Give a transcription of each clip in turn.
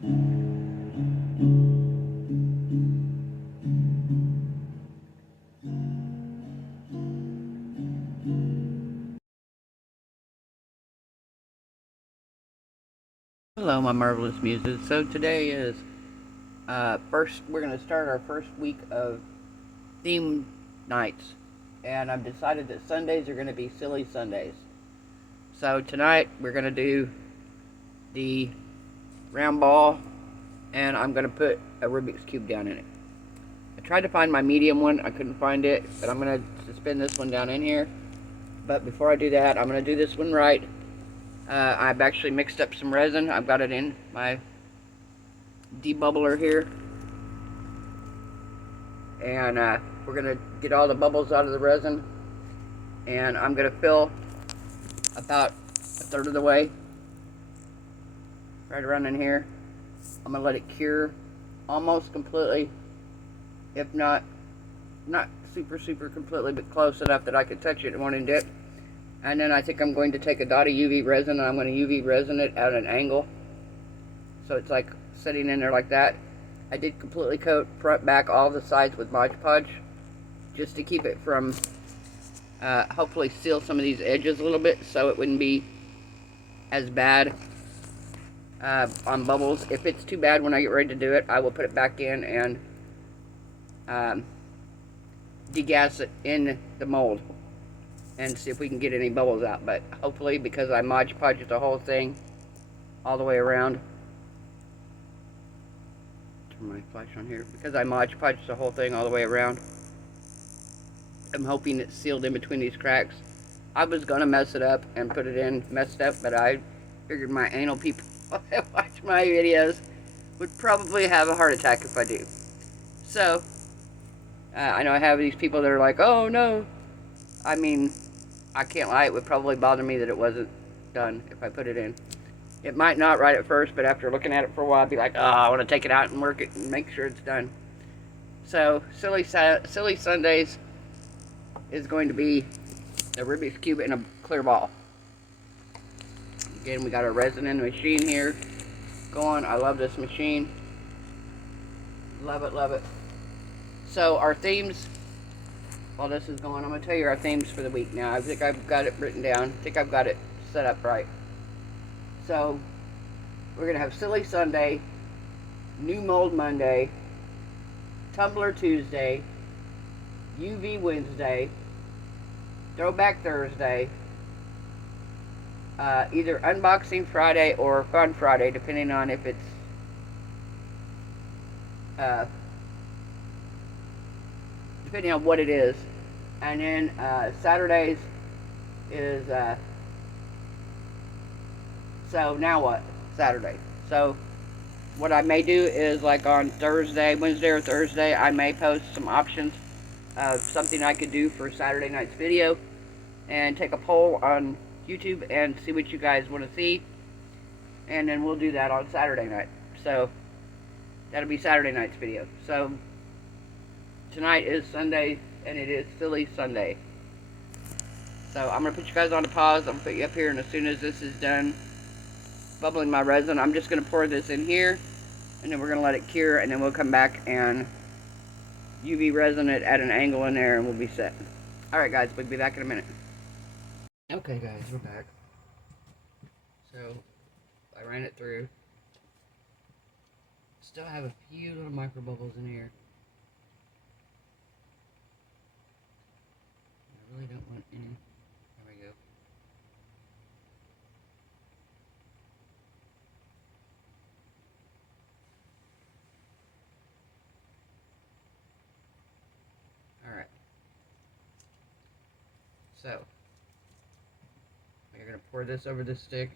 Hello, my marvelous muses. So today is we're going to start our first week of theme nights, and I've decided that Sundays are going to be silly Sundays. So tonight we're going to do the round ball, and I'm going to put a Rubik's Cube down in it. I tried to find my medium one, I couldn't find it, but I'm going to suspend this one down in here. But before I do that, I'm going to do this one right. I've actually mixed up some resin. I've got it in my debubbler here, and we're going to get all the bubbles out of the resin, and I'm going to fill about a third of the way right around in here. I'm going to let it cure almost completely, if not super completely, but close enough that I could touch it and won't dip. And then I think I'm going to take a dot of UV resin, and I'm going to UV resin it at an angle, so it's like sitting in there like that. I did completely coat front, back, all the sides with Mod Podge, just to keep it from, hopefully seal some of these edges a little bit, so it wouldn't be as bad on bubbles. If it's too bad when I get ready to do it, I will put it back in and degas it in the mold and see if we can get any bubbles out. But hopefully, because I Mod Podge the whole thing all the way around, turn my flash on here, because I Mod Podge the whole thing all the way around, I'm hoping it's sealed in between these cracks. I was gonna mess it up and put it in messed up, but I figured my anal people that watch my videos would probably have a heart attack if I do. So I know I have these people that are like, oh no. I mean, I can't lie, it would probably bother me that it wasn't done if I put it in. It might not right at first, but after looking at it for a while, I'd be like, oh, I want to take it out and work it and make sure it's done. So, Silly Sundays is going to be a Rubik's Cube in a clear ball. Again, we got our resin in the machine here going. I love this machine. Love it, love it. So, our themes, while this is going, I'm going to tell you our themes for the week now. I think I've got it written down. I think I've got it set up right. So, we're going to have Silly Sunday, New Mold Monday, Tumbler Tuesday, UV Wednesday, Throwback Thursday, either Unboxing Friday or Fun Friday, depending on if it's depending on what it is. And then Saturdays is so now what? Saturday. So what I may do is, like on Thursday, Wednesday or Thursday, I may post some options of something I could do for Saturday night's video, and take a poll on YouTube and see what you guys want to see, and then we'll do that on Saturday night. So that'll be Saturday night's video. So tonight is Sunday, and it is Silly Sunday. So I'm going to put you guys on a pause. I'm going to put you up here, and as soon as this is done bubbling my resin, I'm just going to pour this in here, and then we're going to let it cure, and then we'll come back and UV resin it at an angle in there, and we'll be set. Alright guys, we'll be back in a minute. Okay guys, we're back. So, I ran it through. Still have a few little micro bubbles in here. I really don't want any. There we go. Alright. So, you're going to pour this over the stick.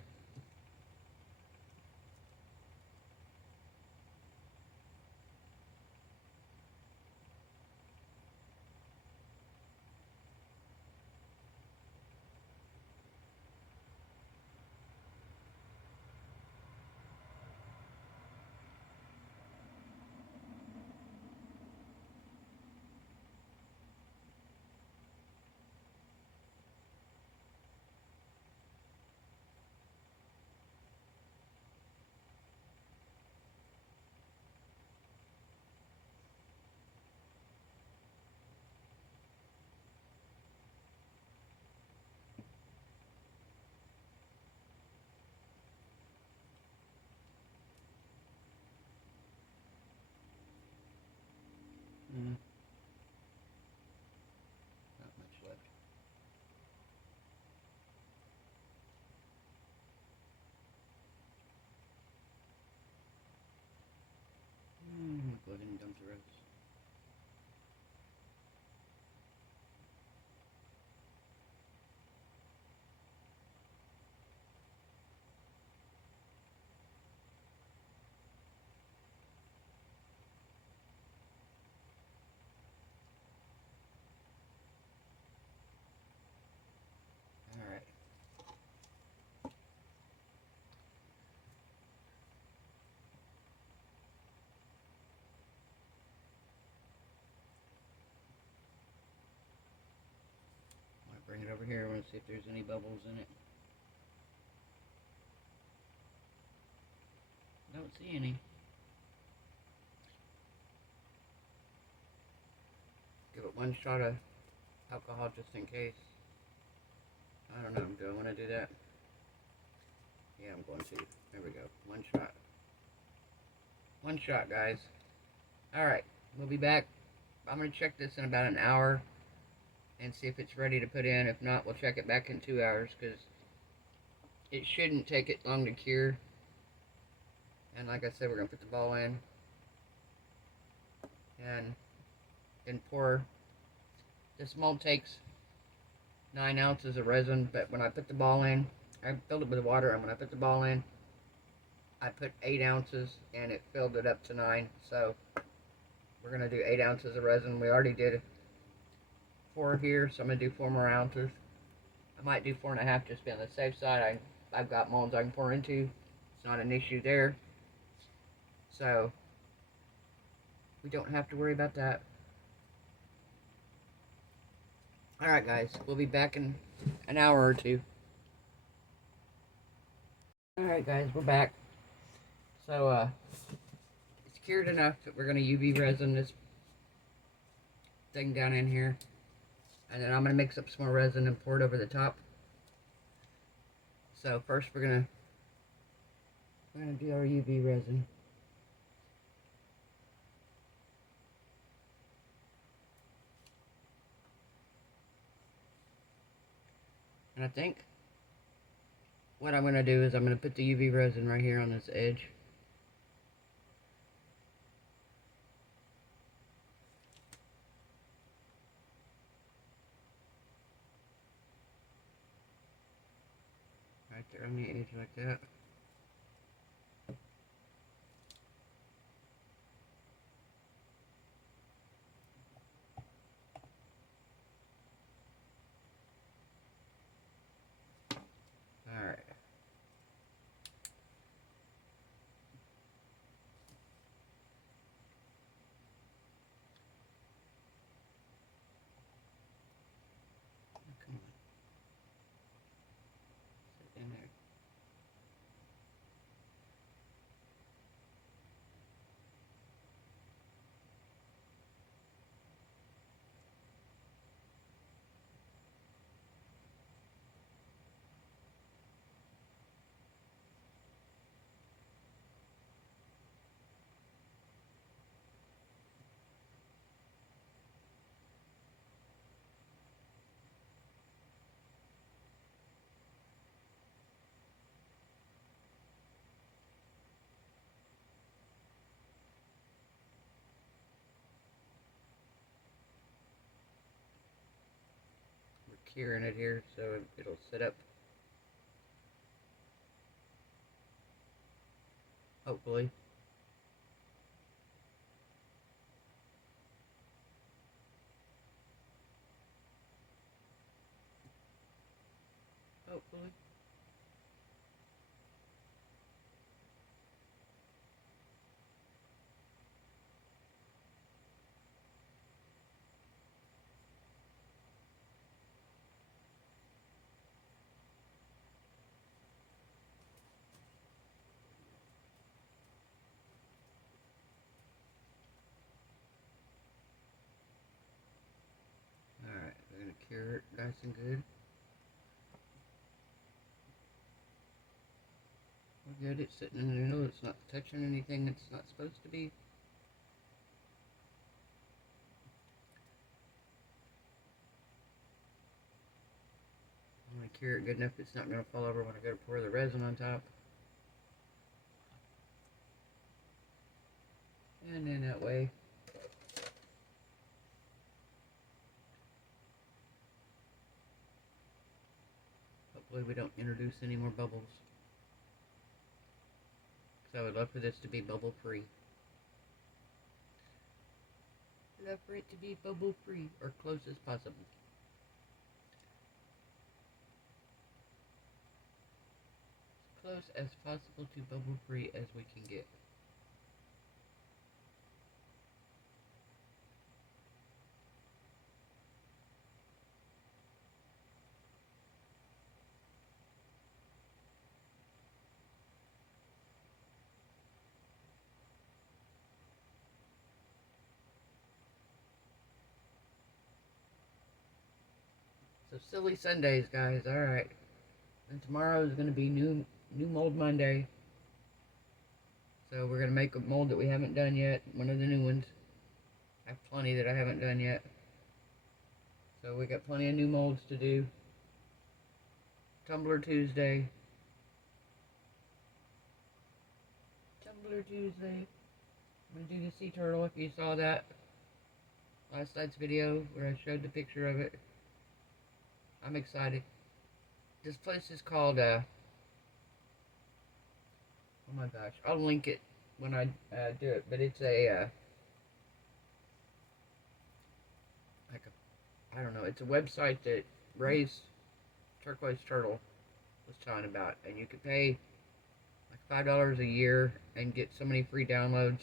over here. I want to see if there's any bubbles in it. Don't see any. Give it one shot of alcohol just in case. I don't know. Do I want to do that? Yeah, I'm going to. There we go. One shot. One shot, guys. Alright, we'll be back. I'm going to check this in about an hour and see if it's ready to put in. If not, we'll check it back in 2 hours, because it shouldn't take it long to cure. And like I said, we're going to put the ball in and pour. This mold takes 9 ounces of resin, but when I put the ball in, I filled it with water, and when I put the ball in, I put 8 ounces, and it filled it up to 9. So we're going to do 8 ounces of resin. We already did 4 here, so I'm going to do 4 more ounces. I might do 4.5 just to be on the safe side. I've got molds I can pour into. It's not an issue there. So we don't have to worry about that. Alright guys, we'll be back in an hour or two. Alright guys, we're back. So it's cured enough that we're going to UV resin this thing down in here. And then I'm going to mix up some more resin and pour it over the top. So first we're going to do our UV resin. And I think what I'm going to do is I'm going to put the UV resin right here on this edge. Right there on the edge like that. Alright. Come on. Sit in there. We're curing it here so it'll sit up. Hopefully. Hopefully. Alright, we're going to cure it nice and good. We're good. It's sitting in the middle. It's not touching anything it's not supposed to be. I'm going to cure it good enough it's not going to fall over when I go to pour the resin on top. And then that way, hopefully we don't introduce any more bubbles. So I would love for this to be bubble free. I'd love for it to be bubble free, or close as possible. As close as possible to bubble free as we can get. silly Sundays, guys. Alright. And tomorrow is going to be new mold Monday. So we're going to make a mold that we haven't done yet. One of the new ones. I have plenty that I haven't done yet. So we got plenty of new molds to do. Tumbler Tuesday. Tumbler Tuesday. I'm going to do the sea turtle if you saw that. Last night's video where I showed the picture of it. I'm excited. This place is called, oh my gosh, I'll link it when I do it, but it's a, like a, I don't know, it's a website that Ray's Turquoise Turtle was telling about, and you could pay like $5 a year and get so many free downloads,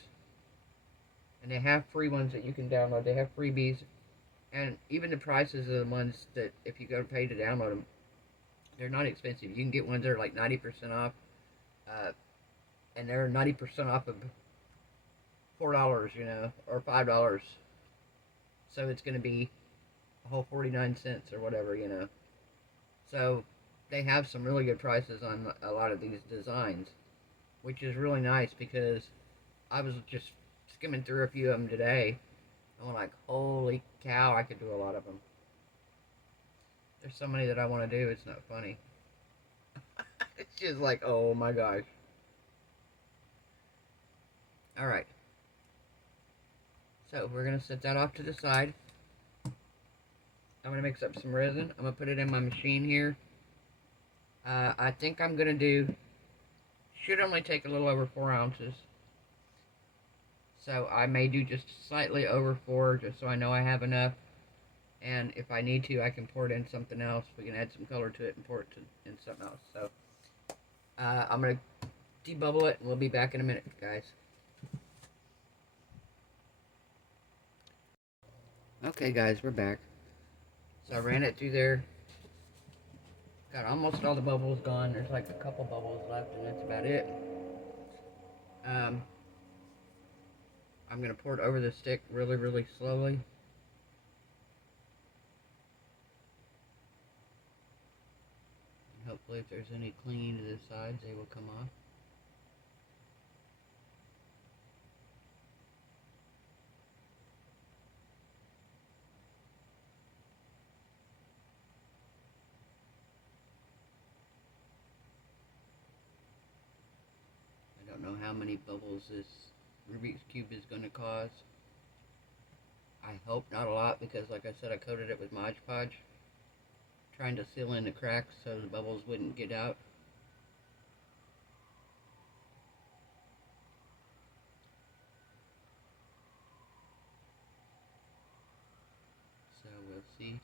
and they have free ones that you can download, they have freebies, and even the prices of the ones that, if you go pay to download them, they're not expensive. You can get ones that are like 90% off, and they're 90% off of $4, you know, or $5. So it's going to be a whole 49 cents or whatever, you know. So they have some really good prices on a lot of these designs, which is really nice because I was just skimming through a few of them today. I'm like, holy cow, I could do a lot of them. There's so many that I want to do, it's not funny. It's just like, oh my gosh. Alright. So we're going to set that off to the side. I'm going to mix up some resin. I'm going to put it in my machine here. I think I'm going to do, should only take a little over 4 ounces. So I may do just slightly over 4, just so I know I have enough. And if I need to, I can pour it in something else. We can add some color to it and pour it in something else. So I'm going to debubble it, and we'll be back in a minute, guys. Okay, guys, we're back. So I ran it through there. Got almost all the bubbles gone. There's like a couple bubbles left, and that's about it. I'm going to pour it over the stick really, really slowly. And hopefully if there's any clinging to the sides, they will come off. I don't know how many bubbles this Rubik's Cube is going to cause. I hope not a lot because, like I said, I coated it with Mod Podge, trying to seal in the cracks so the bubbles wouldn't get out. So we'll see.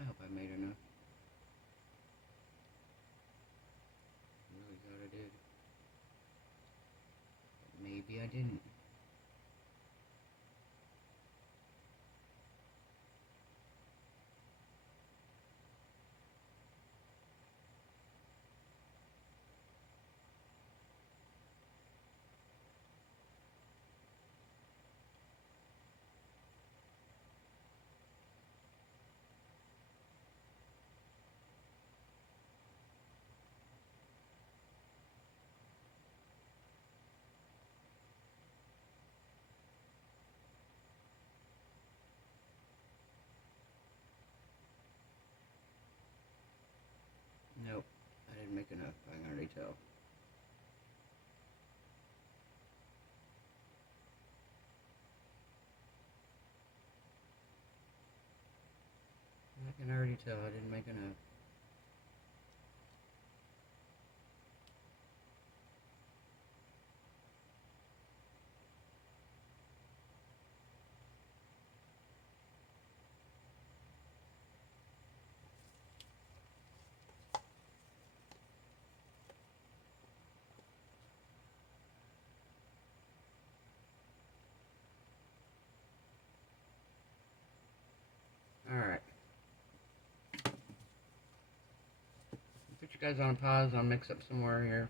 I hope I made enough. I really thought I did. But maybe I didn't. Nope, I didn't make enough. I can already tell. I can already tell I didn't make enough. Alright. guys on pause. I'll mix up some more here.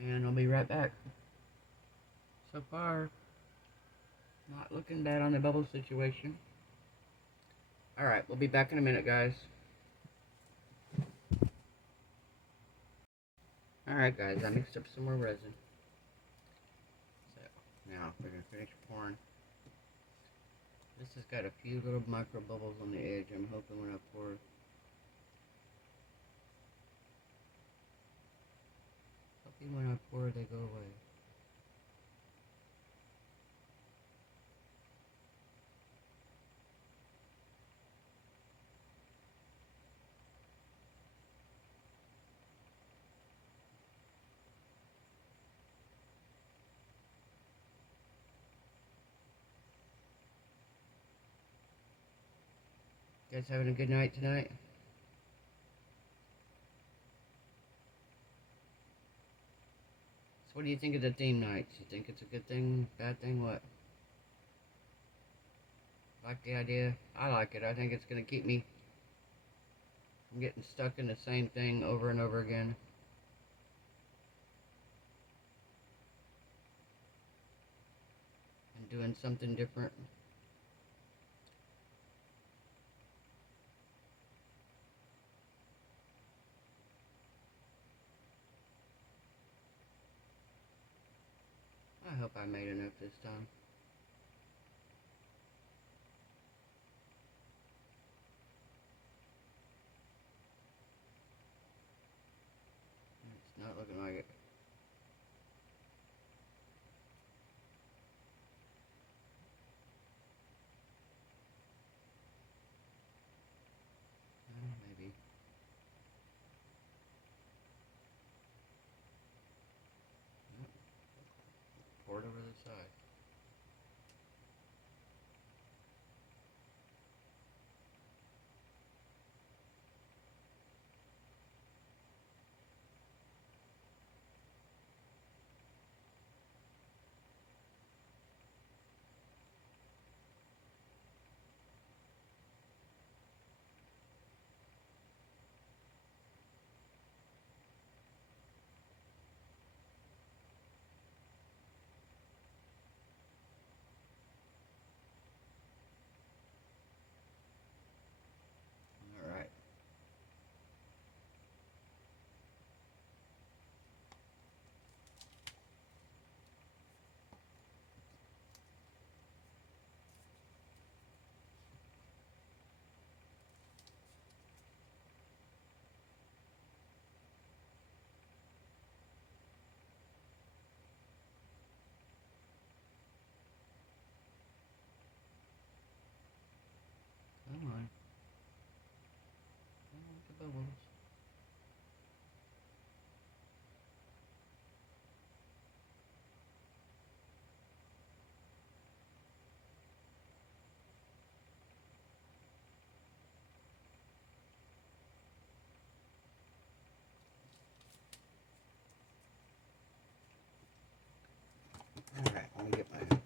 And I'll be right back. So far, not looking bad on the bubble situation. Alright, we'll be back in a minute, guys. Alright, guys, I mixed up some more resin. So, now we're going to finish pouring. This has got a few little micro bubbles on the edge. I'm hoping when I pour, they go away. You guys having a good night tonight? So what do you think of the theme nights? You think it's a good thing, bad thing, what? Like the idea? I like it. I think it's going to keep me from getting stuck in the same thing over and over again. And doing something different. I hope I made enough this time. It's not looking like it. Maybe. Yep. Pour it over the side. Alright. Come on. I want the bubbles. Alright, let me get my...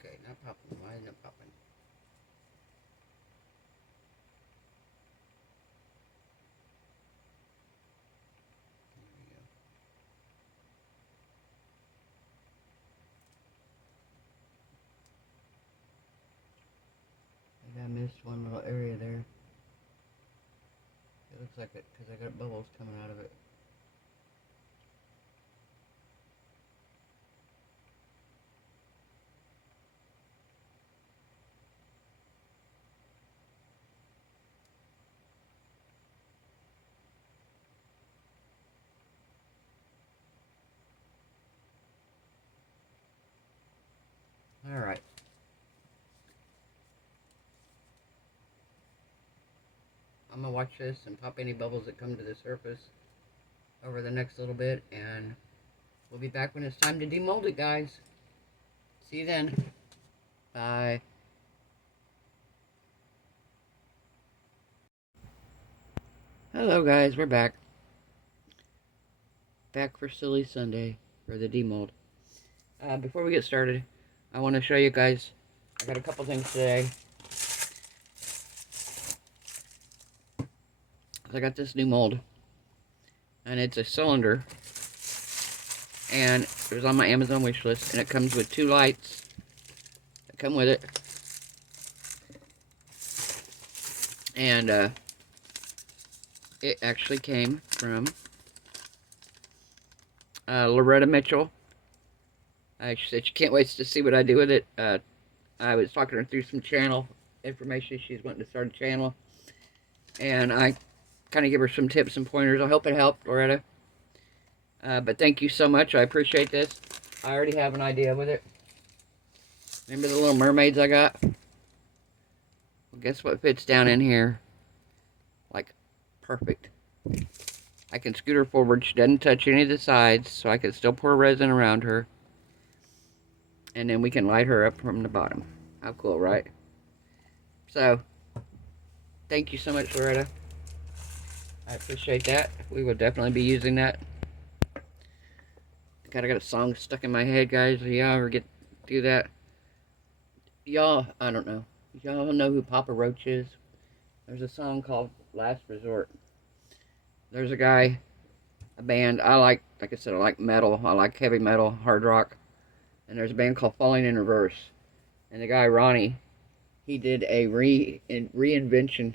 Okay, not popping. Why isn't it popping? There we go. I think I missed one little area there. It looks like it because I got bubbles coming out of it. Alright. I'm going to watch this and pop any bubbles that come to the surface over the next little bit, and we'll be back when it's time to demold it, guys. See you then. Bye. Hello guys, we're back. Back for Silly Sunday for the demold. Before we get started, I want to show you guys, I got a couple things today. I got this new mold, and it's a cylinder, and it was on my Amazon wish list, and it comes with 2 lights that come with it. And it actually came from Loretta Mitchell. She said she can't wait to see what I do with it. I was talking to her through some channel information. She's wanting to start a channel, and I kind of give her some tips and pointers. I hope it helped, Loretta. But thank you so much. I appreciate this. I already have an idea with it. Remember the little mermaids I got? Well, guess what fits down in here? Like, perfect. I can scoot her forward. She doesn't touch any of the sides, so I can still pour resin around her. And then we can light her up from the bottom. How cool, right? So, thank you so much, Loretta. I appreciate that. We will definitely be using that. Kinda got a song stuck in my head, guys. Y'all ever do that? Y'all, I don't know. Y'all know who Papa Roach is? There's a song called Last Resort. There's a guy, a band, like I said, I like metal. I like heavy metal, hard rock. And there's a band called Falling in Reverse. And the guy, Ronnie, he did a reinvention,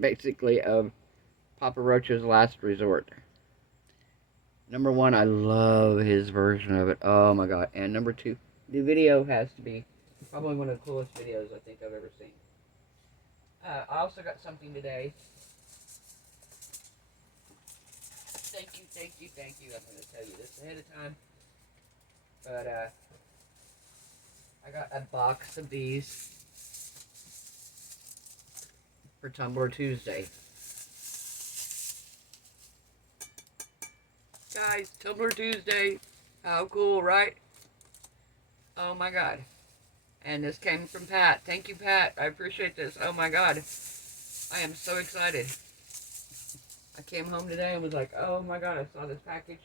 basically, of Papa Roach's Last Resort. Number 1, I love his version of it. Oh my god. And number 2, the video has to be probably one of the coolest videos I think I've ever seen. I also got something today. Thank you. I'm going to tell you this ahead of time. But, I got a box of these for Tumblr Tuesday. Guys, Tumblr Tuesday. How cool, right? Oh my god. And this came from Pat. Thank you, Pat. I appreciate this. Oh my god. I am so excited. I came home today and was like, oh my god, I saw this package.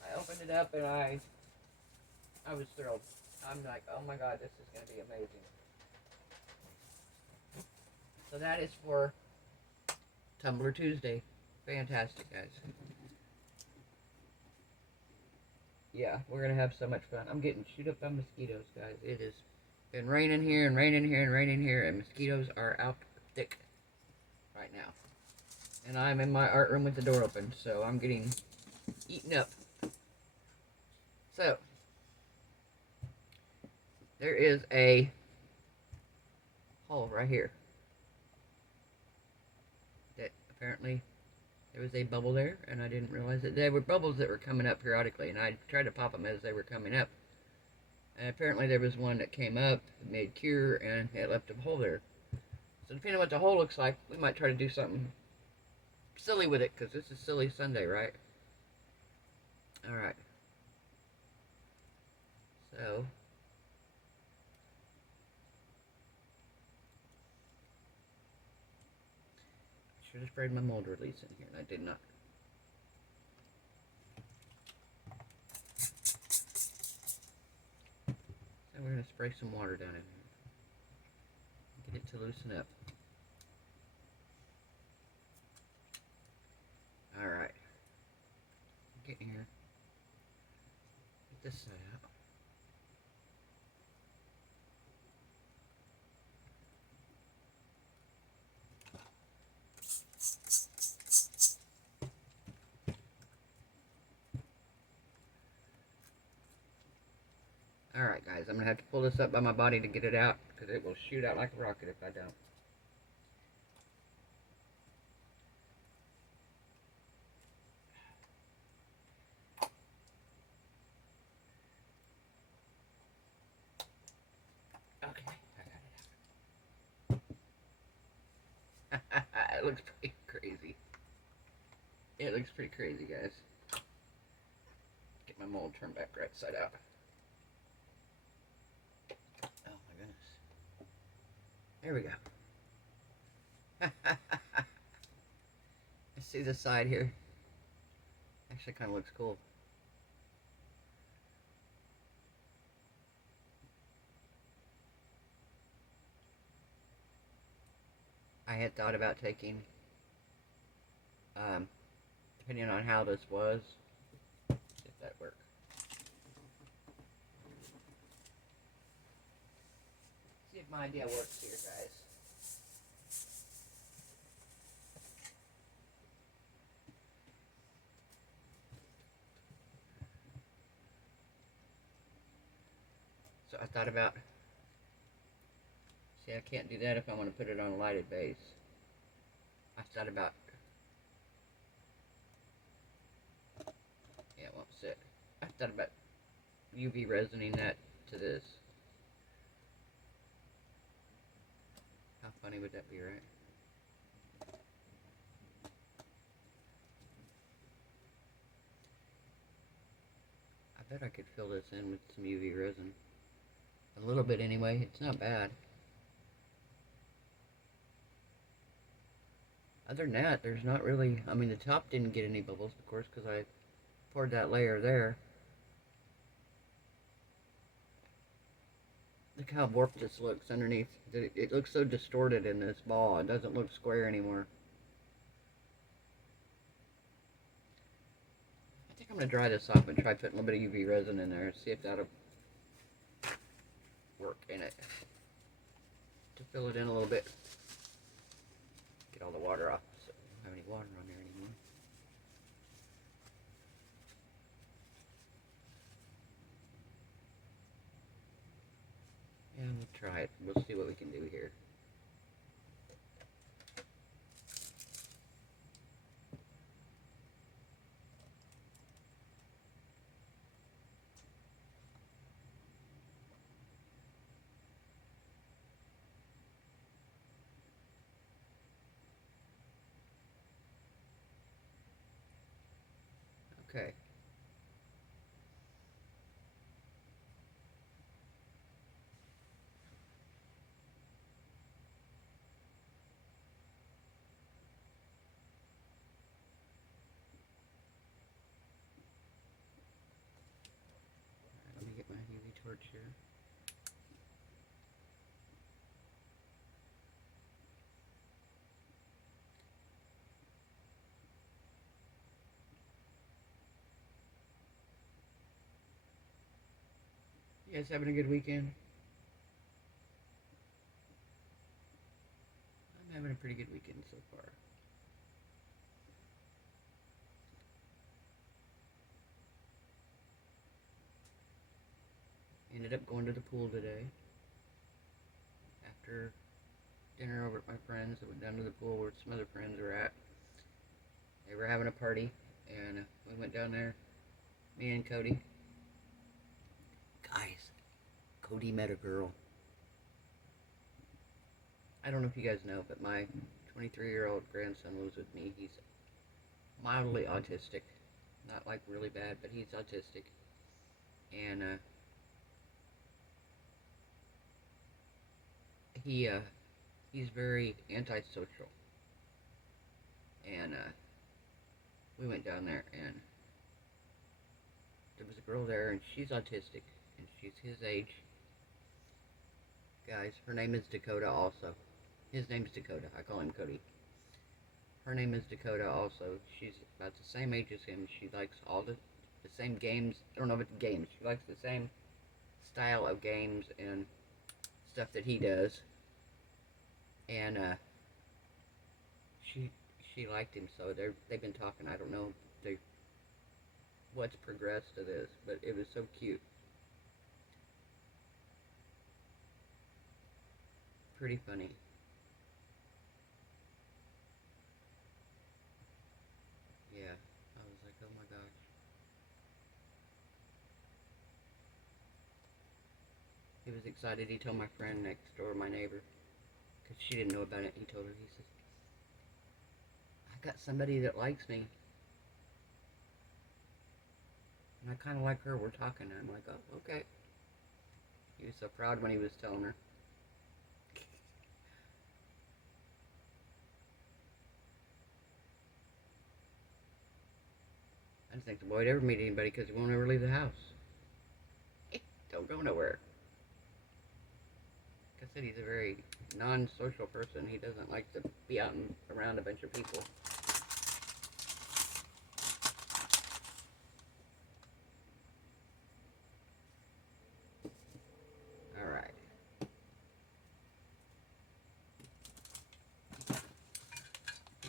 I opened it up and I was thrilled. I'm like, oh my god, this is going to be amazing. So that is for Tumblr Tuesday. Fantastic, guys. Yeah, we're going to have so much fun. I'm getting chewed up by mosquitoes, guys. It has been raining here and raining here and raining here, and mosquitoes are out thick right now. And I'm in my art room with the door open, so I'm getting eaten up. So, there is a hole right here that apparently there was a bubble there, and I didn't realize that there were bubbles that were coming up periodically, and I tried to pop them as they were coming up. And apparently there was one that came up, made cure, and it left a hole there. So depending on what the hole looks like, we might try to do something silly with it, because this is Silly Sunday, right? Alright. So, I should have sprayed my mold release in here, and I did not. So we're going to spray some water down in here. Get it to loosen up. Alright. Get in here. Get this side out. Alright guys, I'm going to have to pull this up by my body to get it out, because it will shoot out like a rocket if I don't. Okay, I got it out. It looks pretty crazy. It looks pretty crazy, guys. Get my mold turned back right side out. Oh my goodness. There we go. Let's see see the side here. Actually kind of looks cool. I had thought about taking, depending on how this was, if that worked. See if my idea works here, guys. So I thought about, see, I can't do that if I want to put it on a lighted base. I thought about, yeah, it won't sit. I thought about UV resining that to this. How funny would that be, right? I bet I could fill this in with some UV resin. A little bit anyway, it's not bad. Other than that, there's not really, I mean the top didn't get any bubbles, of course, because I poured that layer there. Look how warped this looks underneath. It looks so distorted in this ball, it doesn't look square anymore. I think I'm going to dry this off and try putting a little bit of UV resin in there, see if that'll work in it. To fill it in a little bit. Get all the water off so I don't have any water on there anymore. And we'll try it. We'll see what we can do here. Okay. Let me get my UV torch here. You guys having a good weekend? I'm having a pretty good weekend so far. Ended up going to the pool today. After dinner over at my friends, I went down to the pool where some other friends were at. They were having a party, and we went down there, me and Cody. Guys, Cody met a girl. I don't know if you guys know, but my 23-year-old grandson lives with me. He's mildly autistic. Not like really bad, but he's autistic. And he's very antisocial. And we went down there, and there was a girl there, and she's autistic, and she's his age. Guys, her name is Dakota also. His name's Dakota. I call him Cody. Her name is Dakota also. She's about the same age as him. She likes all the same games. I don't know about the games. She likes the same style of games and stuff that he does. And she liked him, so they've been talking. I don't know what's progressed to this, but it was so cute. Pretty funny. Yeah, I was like, oh my gosh. He was excited. He told my friend next door, my neighbor, because she didn't know about it. He told her, he says, I got somebody that likes me. And I kind of like her. We're talking. And I'm like, oh, okay. He was so proud when he was telling her. don't think the boy would ever meet anybody because he won't ever leave the house. Don't go nowhere. Like I said, he's a very non-social person. He doesn't like to be out and around a bunch of people. Alright.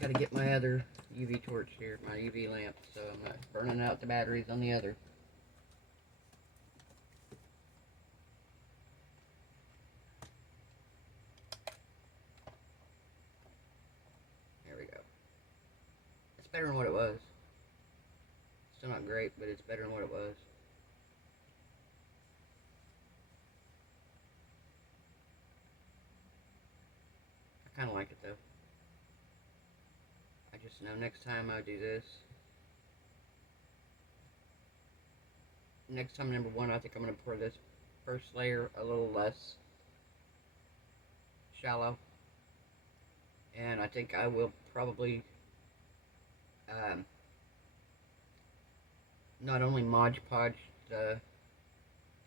Gotta get my other UV torch here, my UV lamp, so I'm not burning out the batteries on the other. There we go. It's better than what it was. Still not great, but it's better than what it was. I kind of like it though. I just know next time I do this, next time, number one, I think I'm going to pour this first layer a little less shallow, and I think I will probably not only Mod Podge the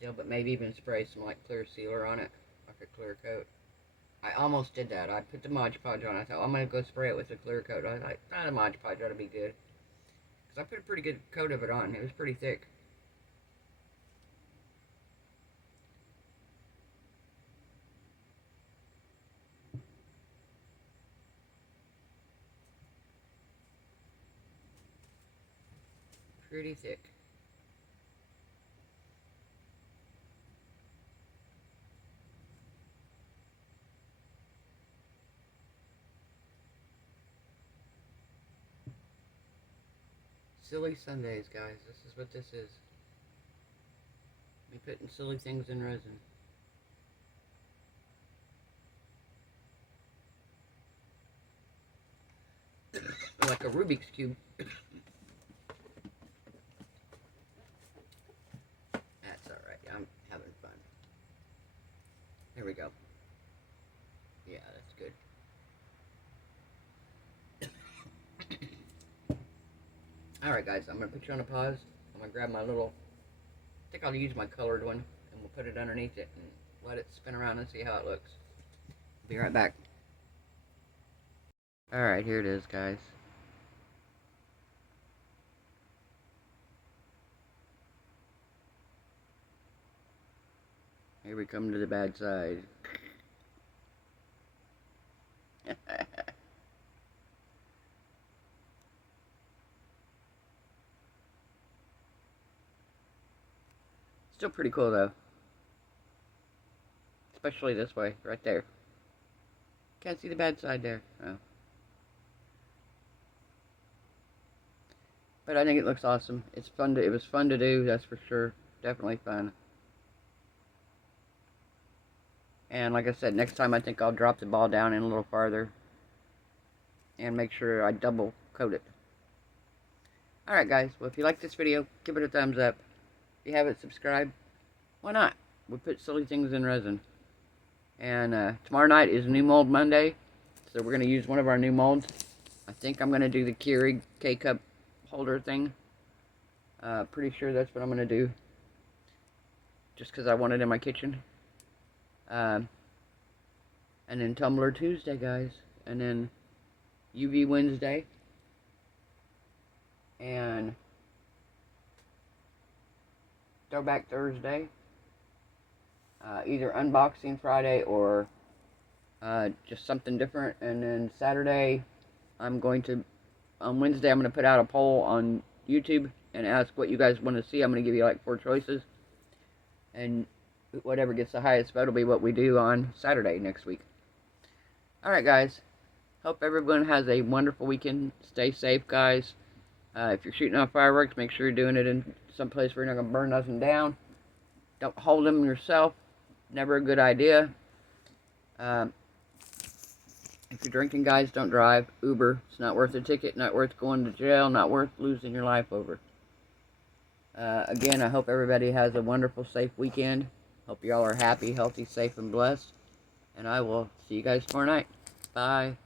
deal, but maybe even spray some like clear sealer on it, like a clear coat. I almost did that. I put the Mod Podge on. I thought, I'm going to go spray it with a clear coat. I was like, the Mod Podge ought to be good. Because I put a pretty good coat of it on. It was pretty thick. Pretty thick. Silly Sundays, guys. This is what this is. Me putting silly things in resin. Like a Rubik's Cube. That's alright. I'm having fun. There we go. Yeah, that's good. Alright guys, I'm going to put you on a pause. I'm going to grab my little, I think I'll use my colored one, and we'll put it underneath it and let it spin around and see how it looks. Be right back. Alright, here it is, guys. Here we come to the bad side. Still pretty cool though. Especially this way, right there. Can't see the bad side there. Oh. But I think it looks awesome. It's fun to, it was fun to do, that's for sure. Definitely fun. And like I said, next time I think I'll drop the ball down in a little farther and make sure I double coat it. Alright guys, well if you like this video, give it a thumbs up. If you haven't subscribed, why not? We put silly things in resin. And tomorrow night is New Mold Monday, so we're going to use one of our new molds. I think I'm going to do the Keurig K-Cup holder thing. Pretty sure that's what I'm going to do. Just because I want it in my kitchen. And then Tumbler Tuesday, guys. And then UV Wednesday. And Throwback Thursday. Either Unboxing Friday or just something different. And then Saturday, on Wednesday, I'm going to put out a poll on YouTube and ask what you guys want to see. I'm going to give you like 4 choices. And whatever gets the highest vote will be what we do on Saturday next week. Alright guys, hope everyone has a wonderful weekend. Stay safe guys. If you're shooting off fireworks, make sure you're doing it in some place where you're not going to burn nothing down. Don't hold them yourself. Never a good idea. If you're drinking guys, don't drive. Uber. It's not worth a ticket, not worth going to jail, not worth losing your life over. Again, I hope everybody has a wonderful, safe weekend. Hope y'all are happy, healthy, safe, and blessed. And I will see you guys tomorrow night. Bye.